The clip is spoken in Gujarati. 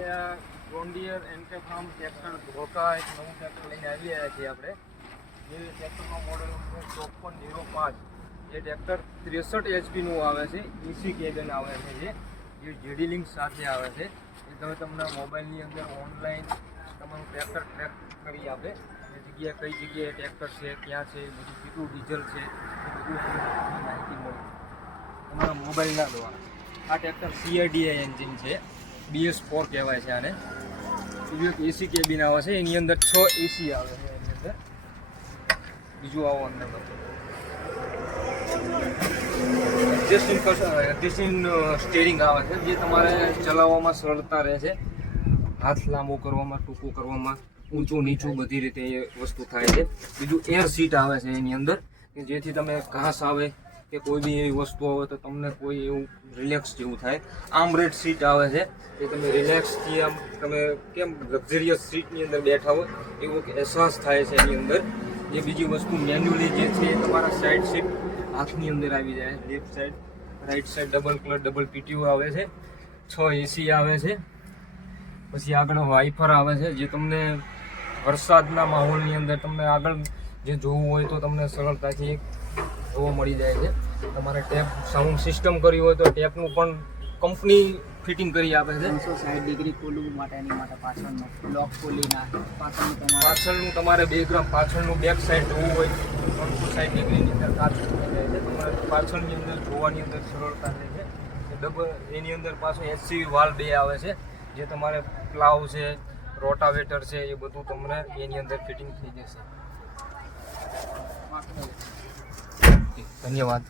આપણે આ જોન્ડિયર એનકે ફાર્મ ટ્રેક્ટર ધોકા એક નવું ટ્રેક્ટર લઈને આવી રહ્યા છીએ આપણે. જે ટ્રેક્ટરનો મોડલ નંબર 5405. એ ટ્રેક્ટર 63 HP આવે છે. એસી કેબિન આવે છે. જે જેડી લિંક સાથે આવે છે. એ તમે તમને મોબાઈલની અંદર ઓનલાઈન તમારું ટ્રેક્ટર ટ્રેક કરી આપે. એ જગ્યાએ કઈ જગ્યાએ ટ્રેક્ટર છે, ક્યાં છે, બધું કેટલું ડીઝલ છે, એ બધું માહિતી મળી તમારા મોબાઈલના દ્વારા. આ ટ્રેક્ટર CIDI એન્જિન છે, BS4 કહેવાય છે આને. એક એસી કેબિન આવે છે, એની અંદર 6 એસી આવે છે એની અંદર. બીજું આવો અંદર એડજસ્ટિંગ સ્ટીયરિંગ આવે છે, જે તમારે ચલાવવામાં સરળતા રહે છે. હાથ લાંબો કરવામાં, ટૂંકો કરવામાં, ઊંચું નીચું બધી રીતે એ વસ્તુ થાય છે. બીજું એર સીટ આવે છે એની અંદર, કે જેથી તમે ઘાસ આવે કે કોઈ બી એવી વસ્તુ આવે તો તમને કોઈ એવું રિલેક્સ જેવું થાય. આર્મરેસ્ટ સીટ આવે છે, કે તમે રિલેક્સથી આમ તમે કેમ લક્ઝરિયસ સીટની અંદર બેઠા હોય એવો અહેસાસ થાય છે એની અંદર. જે બીજી વસ્તુ મેન્યુઅલી જે છે એ તમારા સાઈડ સીટ હાથની અંદર આવી જાય. Left side, right side double clutch, double PTO આવે છે. 6 એસી આવે છે. પછી આગળ વાઇફર આવે છે, જે તમને વરસાદના માહોલની અંદર તમને આગળ જે જોવું હોય તો તમને સરળતાથી જોવા મળી જાય છે. તમારે ટેપ સાઉન્ડ સિસ્ટમ કરવી હોય તો ટેપનું પણ કંપની ફિટિંગ કરી આપે છે. 360 ડિગ્રી ખોલવું માટે એની માટે પાછળનો લોક ખોલીને પાછળનું તમારે બેકગ્રાઉન્ડ પાછળનું બેક સાઈડ જોવું હોય 360 ડિગ્રીની અંદર કાચ ખોલી જાય છે. તમારે પાછળની અંદર જોવાની અંદર સરળતા રહે છે. એની અંદર પાછું HCV વાલ 2 આવે છે, જે તમારે પ્લાવ છે, રોટાવેટર છે, એ બધું તમને એની અંદર ફિટિંગ થઈ જશે. ધન્યવાદ.